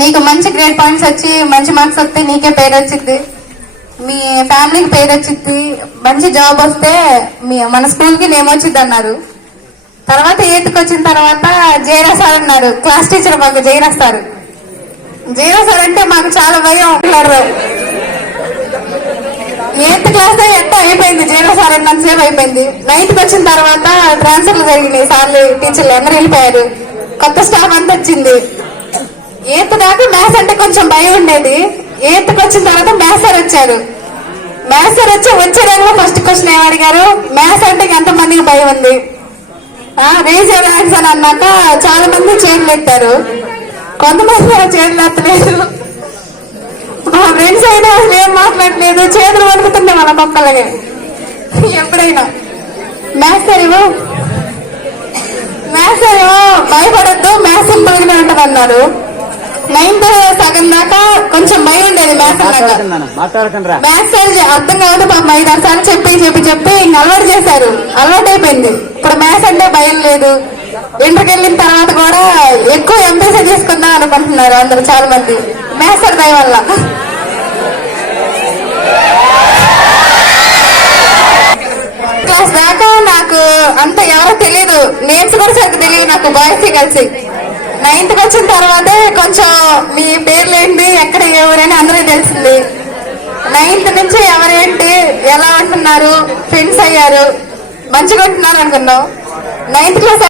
నీకు మంచి grade points వచ్చి మంచి మార్క్స్ వస్తే నీకే పేరు వచ్చింది మీ ఫ్యామిలీకి పేరు వచ్చింది మంచి జాబ్ వస్తే మీ మన స్కూల్కి నేమ్ వచ్చింది అన్నారు. తర్వాత ఎయిత్కి వచ్చిన తర్వాత జైరా సార్ అన్నారు. క్లాస్ టీచర్ మాకు జైరా సార్ జైరా సార్ అంటే మాకు చాలా భయం. అంటున్నారు ఎయిత్ క్లాస్ ఎంత అయిపోయింది. జీరో సార్ సేపు అయిపోయింది. నైన్త్ వచ్చిన తర్వాత ట్రాన్స్ఫర్లు జరిగినాయి సార్లు టీచర్లు అందరూ వెళ్ళిపోయారు. కొత్త స్టాఫ్ అంతా వచ్చింది. ఎయిత్ దాకా మ్యాథ్స్ అంటే కొంచెం భయం ఉండేది. ఎయిత్ వచ్చిన తర్వాత మ్యాథ్స్ సార్ వచ్చారు. మ్యాథ్స్ సార్ వచ్చి వచ్చే రంగంలో ఫస్ట్ క్వశ్చన్ ఏమడిగారు అడిగారు? మ్యాథ్స్ అంటే ఎంత మందికి భయం ఉంది. రేజ్ యువర్ హ్యాండ్స్ అని అన్నాక చాలా మంది చేతులు ఎత్తారు. కొంతమంది చేతులు ఎత్తలేదు. మా ఫ్రెండ్స్ అయినా అసలు ఏం మాట్లాడలేదు. చేతులు వణుకుతుండే మన పక్కలనే ఎప్పుడైనా. మ్యాథ్స్ ఏమో మ్యాథ్స్ ఏమో భయపడద్దు మ్యాథ్స్ సింపుల్గానే ఉంటుంది అన్నారు నైన్త్ సగం దాకా కొంచెం భయం ఉండేది మ్యాథ్స్ మ్యాథ్స్ అర్థం కాదు పాప ఐదు సార్లు చెప్పి చెప్పి చెప్పి ఇంక అలవాటు చేశారు అలవాటు అయిపోయింది. ఇప్పుడు మ్యాథ్స్ అంటే భయం లేదు. ఇంటర్కి వెళ్ళిన తర్వాత కూడా ఎక్కువ ఎంపీసీ తీసుకుందాం అనుకుంటున్నారు అందరు చాలా మంది మ్యాథ్స్ దయ వల్ల. క్లాస్ దాకా నాకు అంత ఎవరో తెలియదు నేమ్స్ కూడా సరిగ్గా తెలియదు నాకు బాయ్స్ కలిసి. నైన్త్కి వచ్చిన తర్వాతే కొంచెం మీ పేర్లు ఏంటి ఎక్కడ ఎవరని అందరూ తెలిసింది. నైన్త్ నుంచి ఎవరేంటి ఎలా ఉంటున్నారు ఫ్రెండ్స్ అయ్యారు మంచిగా ఉంటున్నారు అనుకున్నాం. Ninth class